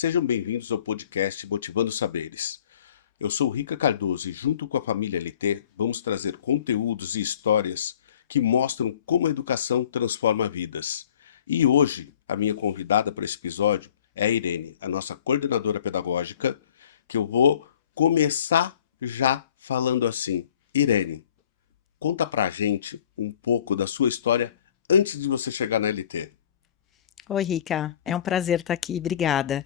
Sejam bem-vindos ao podcast Motivando Saberes. Eu sou o Rica Cardoso e junto com a família LT vamos trazer conteúdos e histórias que mostram como a educação transforma vidas. E hoje a minha convidada para esse episódio é a Irene, a nossa coordenadora pedagógica, que eu vou começar já falando assim. Irene, conta pra gente um pouco da sua história antes de você chegar na LT. Oi, Rica, é um prazer estar aqui, obrigada.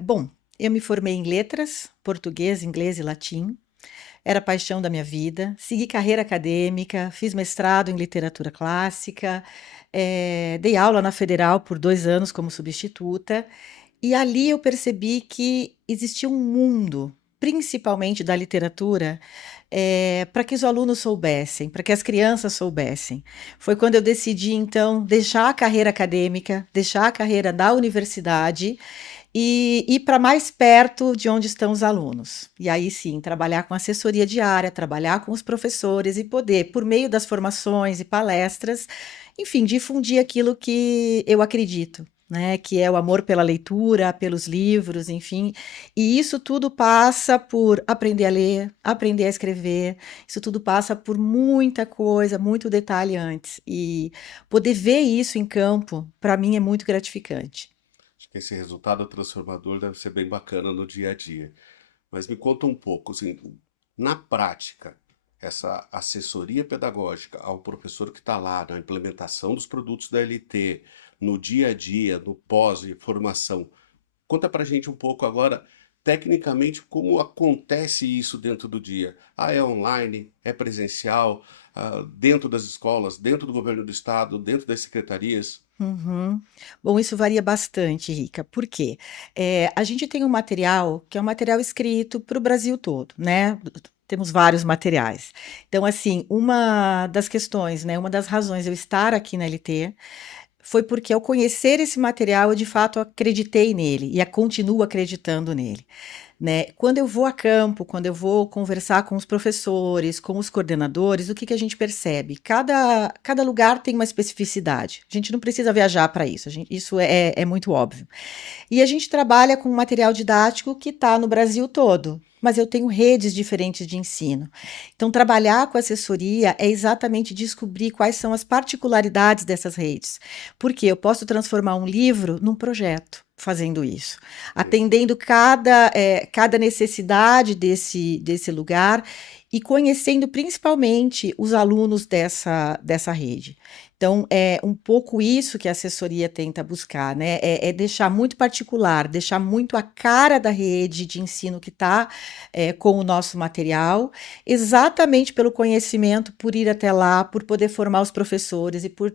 Bom, eu me formei em letras, português, inglês e latim, era a paixão da minha vida, segui carreira acadêmica, fiz mestrado em literatura clássica, dei aula na Federal por 2 anos como substituta, e ali eu percebi que existia um mundo, principalmente da literatura, para que os alunos soubessem, para que as crianças soubessem. Foi quando eu decidi, então, deixar a carreira acadêmica, deixar a carreira da universidade e ir para mais perto de onde estão os alunos. E aí sim, trabalhar com assessoria diária, trabalhar com os professores e poder, por meio das formações e palestras, enfim, difundir aquilo que eu acredito. Né, que é o amor pela leitura, pelos livros, enfim, e isso tudo passa por aprender a ler, aprender a escrever, isso tudo passa por muita coisa, muito detalhe antes, e poder ver isso em campo, para mim, é muito gratificante. Acho que esse resultado transformador deve ser bem bacana no dia a dia. Mas me conta um pouco, assim, na prática, essa assessoria pedagógica ao professor que está lá na implementação dos produtos da LT, no dia a dia, no pós e formação. Conta pra gente um pouco agora, tecnicamente, como acontece isso dentro do dia. Ah, é online, é presencial, dentro das escolas, dentro do governo do estado, dentro das secretarias? Uhum. Bom, isso varia bastante, Rica. Por quê? A gente tem um material que é um material escrito para o Brasil todo, né? Temos vários materiais. Então, assim, uma das questões, né? Uma das razões de eu estar aqui na LT foi porque ao conhecer esse material, eu de fato acreditei nele e continuo acreditando nele. Né? Quando eu vou a campo, quando eu vou conversar com os professores, com os coordenadores, o que que a gente percebe? Cada lugar tem uma especificidade. A gente não precisa viajar para isso, isso é muito óbvio. E a gente trabalha com um material didático que está no Brasil todo. Mas eu tenho redes diferentes de ensino. Então, trabalhar com assessoria é exatamente descobrir quais são as particularidades dessas redes. Porque eu posso transformar um livro num projeto fazendo isso, atendendo cada necessidade desse lugar e conhecendo principalmente os alunos dessa rede. Então, é um pouco isso que a assessoria tenta buscar, né? É deixar muito particular, deixar muito a cara da rede de ensino que está com o nosso material, exatamente pelo conhecimento, por ir até lá, por poder formar os professores e por,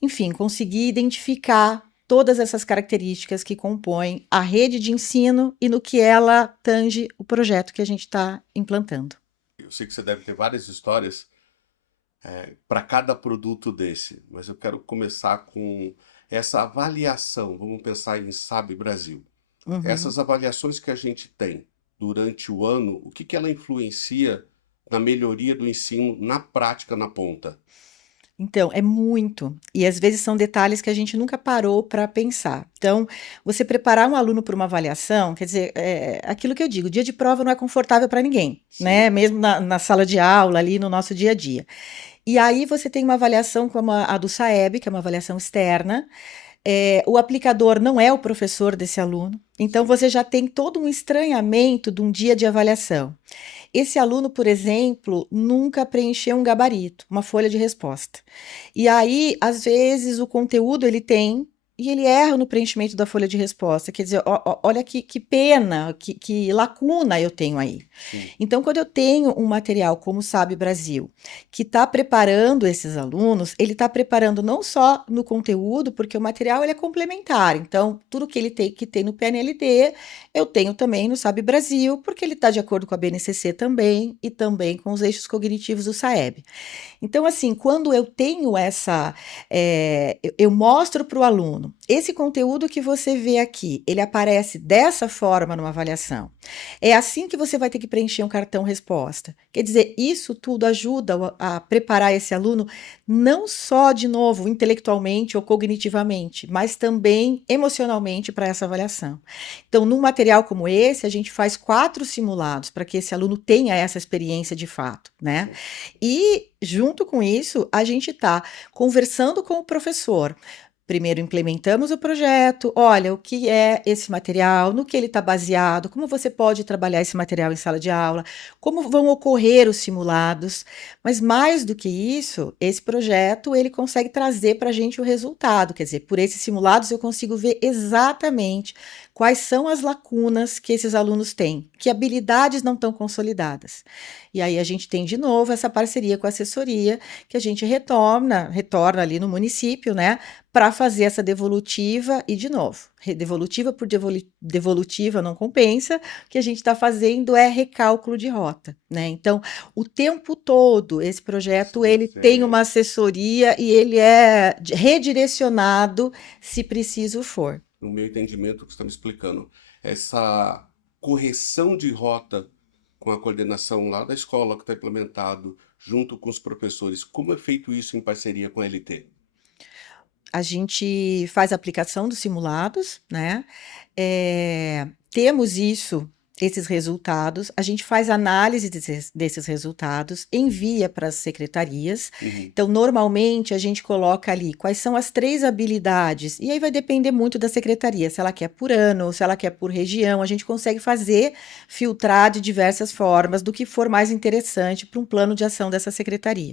enfim, conseguir identificar todas essas características que compõem a rede de ensino e no que ela tange o projeto que a gente está implantando. Eu sei que você deve ter várias histórias para cada produto desse, mas eu quero começar com essa avaliação. Vamos pensar em SAB Brasil. Uhum. Essas avaliações que a gente tem durante o ano, o que que ela influencia na melhoria do ensino na prática, na ponta? Então, é muito. E às vezes são detalhes que a gente nunca parou para pensar. Então, você preparar um aluno para uma avaliação, quer dizer, aquilo que eu digo, dia de prova não é confortável para ninguém, né? Sim, Mesmo na sala de aula, ali no nosso dia a dia. E aí você tem uma avaliação como a do SAEB, que é uma avaliação externa. O aplicador não é o professor desse aluno, então sim. você já tem todo um estranhamento de um dia de avaliação. Esse aluno, por exemplo, nunca preencheu um gabarito, uma folha de resposta. E aí, às vezes, o conteúdo ele tem e ele erra no preenchimento da folha de resposta. Quer dizer, olha que pena, que lacuna eu tenho aí. Sim. Então, quando eu tenho um material como o Sabe Brasil, que está preparando esses alunos, ele está preparando não só no conteúdo, porque o material ele é complementar. Então, tudo que ele tem que ter no PNLD, eu tenho também no Sabe Brasil, porque ele está de acordo com a BNCC também e também com os eixos cognitivos do SAEB. Então, assim, quando eu tenho eu mostro para o aluno aluno, esse conteúdo que você vê aqui, ele aparece dessa forma numa avaliação. É assim que você vai ter que preencher um cartão resposta. Quer dizer, isso tudo ajuda a preparar esse aluno não só, de novo, intelectualmente ou cognitivamente, mas também emocionalmente para essa avaliação. Então, num material como esse, a gente faz 4 simulados para que esse aluno tenha essa experiência de fato, né? E, junto com isso, a gente está conversando com o professor. Primeiro implementamos o projeto, olha, o que é esse material, no que ele está baseado, como você pode trabalhar esse material em sala de aula, como vão ocorrer os simulados, mas mais do que isso, esse projeto ele consegue trazer para a gente o resultado, quer dizer, por esses simulados eu consigo ver exatamente quais são as lacunas que esses alunos têm, que habilidades não estão consolidadas. E aí a gente tem de novo essa parceria com a assessoria, que a gente retorna ali no município, né, para fazer essa devolutiva e, de novo, devolutiva por devolutiva não compensa, o que a gente está fazendo é recálculo de rota, né? Então, o tempo todo, esse projeto, ele tem uma assessoria e ele é redirecionado se preciso for. No meu entendimento, o que você está me explicando, essa correção de rota com a coordenação lá da escola que está implementado, junto com os professores, como é feito isso em parceria com a LT? A gente faz a aplicação dos simulados, né? Temos esses resultados, a gente faz análise desses resultados, envia para as secretarias. Então, normalmente, a gente coloca ali quais são as 3 habilidades, e aí vai depender muito da secretaria, se ela quer por ano, se ela quer por região, a gente consegue filtrar de diversas formas do que for mais interessante para um plano de ação dessa secretaria.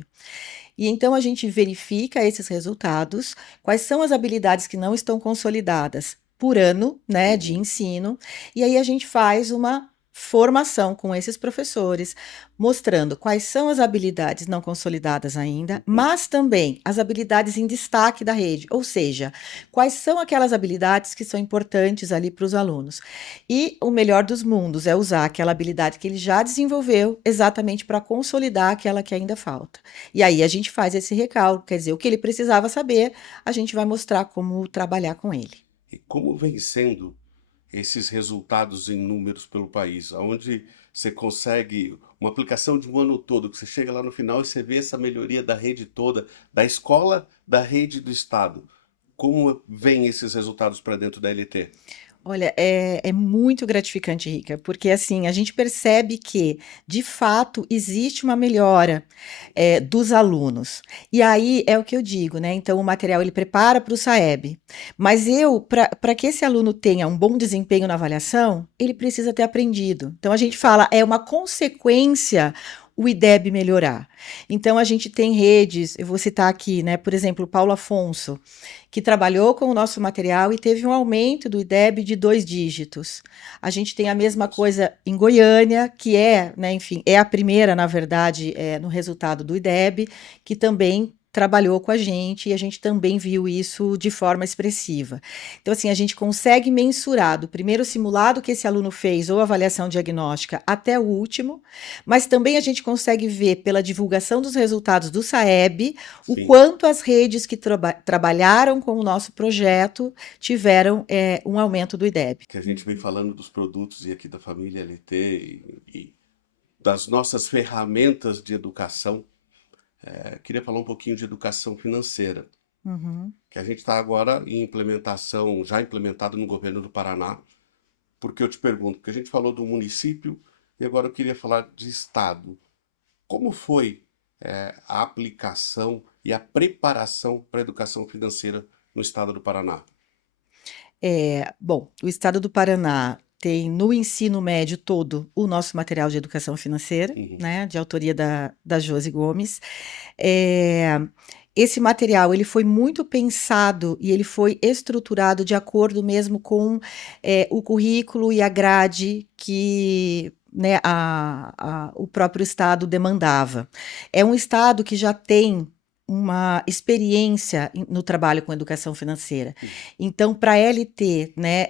E então a gente verifica esses resultados, quais são as habilidades que não estão consolidadas por ano, né, de ensino, e aí a gente faz uma formação com esses professores, mostrando quais são as habilidades não consolidadas ainda, mas também as habilidades em destaque da rede, ou seja, quais são aquelas habilidades que são importantes ali para os alunos. E o melhor dos mundos é usar aquela habilidade que ele já desenvolveu exatamente para consolidar aquela que ainda falta. E aí a gente faz esse recálculo, quer dizer, o que ele precisava saber, a gente vai mostrar como trabalhar com ele. E como vem sendo esses resultados em números pelo país, onde você consegue uma aplicação de um ano todo, que você chega lá no final e você vê essa melhoria da rede toda, da escola, da rede do estado. Como vem esses resultados para dentro da LT? Olha, é muito gratificante, Rica, porque assim, a gente percebe que, de fato, existe uma melhora dos alunos. E aí é o que eu digo, né? Então, o material ele prepara para o SAEB. Mas para que esse aluno tenha um bom desempenho na avaliação, ele precisa ter aprendido. Então, a gente fala, é uma consequência o IDEB melhorar. Então, a gente tem redes, eu vou citar aqui, né? Por exemplo, o Paulo Afonso, que trabalhou com o nosso material e teve um aumento do IDEB de 2 dígitos. A gente tem a mesma coisa em Goiânia, que né, enfim, é a primeira, na verdade, no resultado do IDEB, que também trabalhou com a gente e a gente também viu isso de forma expressiva. Então, assim, a gente consegue mensurar do primeiro simulado que esse aluno fez ou avaliação diagnóstica até o último, mas também a gente consegue ver pela divulgação dos resultados do SAEB o quanto as redes que trabalharam com o nosso projeto tiveram um aumento do IDEB. Que a gente vem falando dos produtos e aqui da família LT e das nossas ferramentas de educação. Queria falar um pouquinho de educação financeira, que a gente está agora em implementação, já implementado no governo do Paraná, porque eu te pergunto, porque a gente falou do município e agora eu queria falar de estado. Como foi a aplicação e a preparação para a educação financeira no estado do Paraná? Bom, o estado do Paraná tem no ensino médio todo o nosso material de educação financeira, né, de autoria da Josi Gomes. Esse material ele foi muito pensado e ele foi estruturado de acordo mesmo com o currículo e a grade que, né, o próprio estado demandava. É um estado que já tem uma experiência no trabalho com educação financeira. Sim. Então, para a LT, né,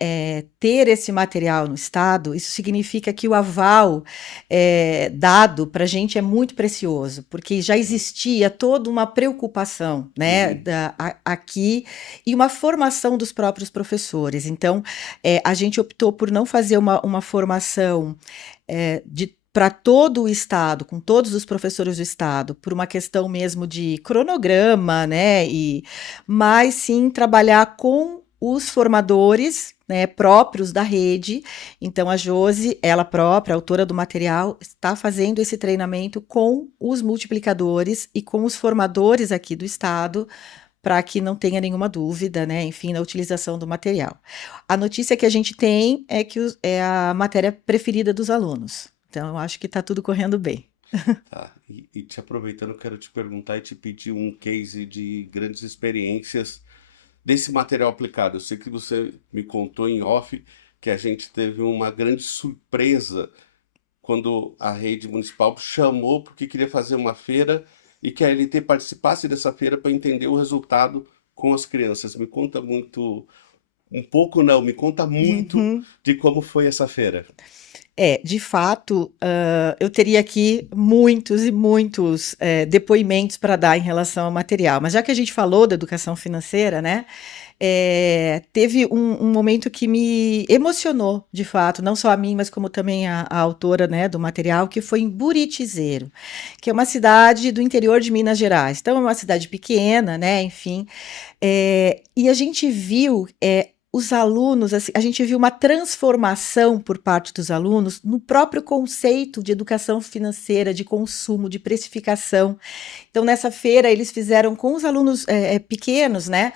ter esse material no Estado, isso significa que o aval dado para a gente é muito precioso, porque já existia toda uma preocupação, né, Uhum. aqui e uma formação dos próprios professores. Então, a gente optou por não fazer uma formação para todo o estado, com todos os professores do estado, por uma questão mesmo de cronograma, né? Mas sim trabalhar com os formadores, né, próprios da rede. Então a Josi, ela própria, autora do material, está fazendo esse treinamento com os multiplicadores e com os formadores aqui do estado, para que não tenha nenhuma dúvida, né, enfim, na utilização do material. A notícia que a gente tem é que é a matéria preferida dos alunos. Então, eu acho que está tudo correndo bem. Tá. E te aproveitando, eu quero te perguntar e te pedir um case de grandes experiências desse material aplicado. Eu sei que você me contou em off que a gente teve uma grande surpresa quando a rede municipal chamou porque queria fazer uma feira e que a LT participasse dessa feira para entender o resultado com as crianças. Me conta muito, um pouco não, me conta muito Uhum. de como foi essa feira. De fato, eu teria aqui muitos e muitos depoimentos para dar em relação ao material, mas já que a gente falou da educação financeira, né, teve um momento que me emocionou, de fato, não só a mim, mas como também a autora, né, do material, que foi em Buritizeiro, que é uma cidade do interior de Minas Gerais. Então, é uma cidade pequena, né, enfim, e a gente viu os alunos, assim, a gente viu uma transformação por parte dos alunos no próprio conceito de educação financeira, de consumo, de precificação. Então, nessa feira, eles fizeram com os alunos pequenos, né?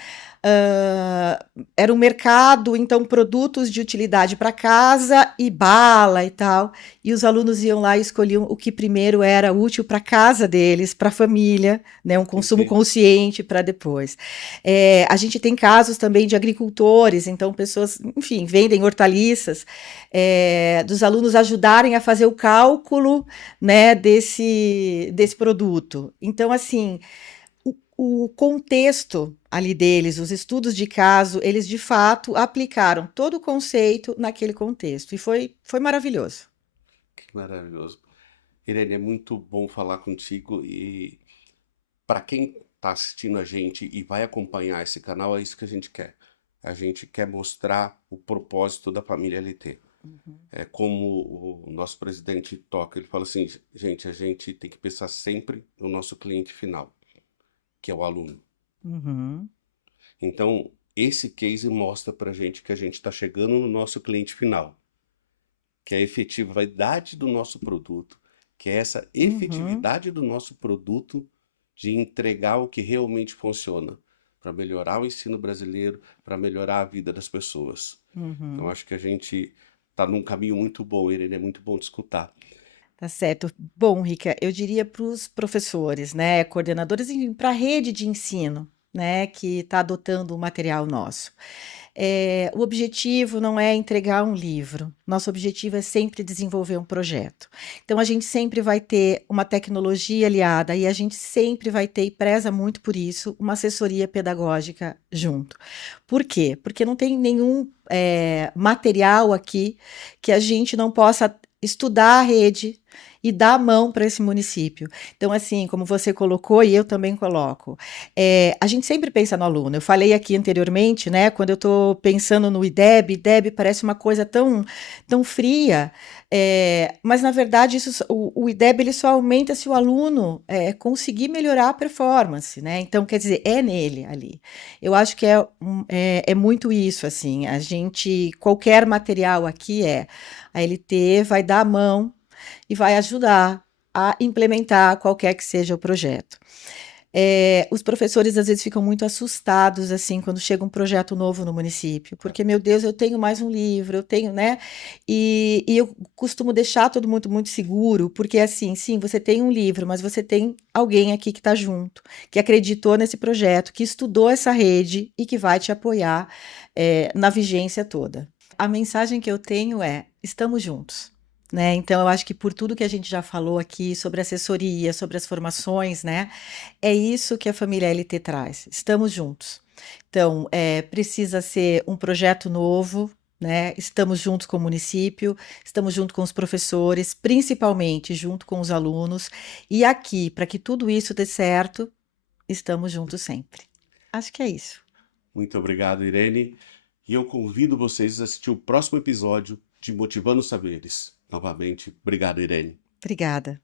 Era um mercado, então, produtos de utilidade para casa e bala e tal. E os alunos iam lá e escolhiam o que primeiro era útil para a casa deles, para a família, né? Um consumo Perfeito. consciente para depois. A gente tem casos também de agricultores, então, pessoas, enfim, vendem hortaliças, dos alunos ajudarem a fazer o cálculo, né, desse produto. Então, assim, o contexto ali deles, os estudos de caso, eles de fato aplicaram todo o conceito naquele contexto. E foi maravilhoso. Que maravilhoso. Irene, é muito bom falar contigo e para quem está assistindo a gente e vai acompanhar esse canal, é isso que a gente quer. A gente quer mostrar o propósito da família LT. Uhum. É como o nosso presidente toca, ele fala assim, gente, a gente tem que pensar sempre no nosso cliente final, que é o aluno. Uhum. Então, esse case mostra pra gente que a gente está chegando no nosso cliente final, que é a efetividade do nosso produto, que é essa Uhum. efetividade do nosso produto de entregar o que realmente funciona, para melhorar o ensino brasileiro, para melhorar a vida das pessoas. Então, Uhum. acho que a gente está num caminho muito bom, ele é muito bom de escutar. Tá certo. Bom, Rica, eu diria para os professores, né, coordenadores, para a rede de ensino, né, que está adotando o material nosso. O objetivo não é entregar um livro, nosso objetivo é sempre desenvolver um projeto. Então, a gente sempre vai ter uma tecnologia aliada e a gente sempre vai ter, e preza muito por isso, uma assessoria pedagógica junto. Por quê? Porque não tem nenhum material aqui que a gente não possa estudar a rede e dar a mão para esse município. Então, assim, como você colocou e eu também coloco, a gente sempre pensa no aluno. Eu falei aqui anteriormente, né, quando eu estou pensando no IDEB parece uma coisa tão fria, mas na verdade o IDEB ele só aumenta se o aluno conseguir melhorar a performance, né? Então, quer dizer, é nele ali. Eu acho que é muito isso, assim, qualquer material aqui a LT vai dar a mão e vai ajudar a implementar qualquer que seja o projeto. Os professores às vezes ficam muito assustados assim quando chega um projeto novo no município, porque meu Deus, eu tenho mais um livro, eu tenho, né? E eu costumo deixar todo mundo muito seguro, porque assim, sim, você tem um livro, mas você tem alguém aqui que está junto, que acreditou nesse projeto, que estudou essa rede e que vai te apoiar na vigência toda. A mensagem que eu tenho é: estamos juntos. né? Então, eu acho que por tudo que a gente já falou aqui sobre assessoria, sobre as formações, né? É isso que a família LT traz. Estamos juntos. Então, precisa ser um projeto novo, né? Estamos juntos com o município, estamos junto com os professores, principalmente junto com os alunos. E aqui, para que tudo isso dê certo, estamos juntos sempre. Acho que é isso. Muito obrigado, Irene. E eu convido vocês a assistir o próximo episódio de Motivando Saberes. Novamente, obrigado, Irene. Obrigada.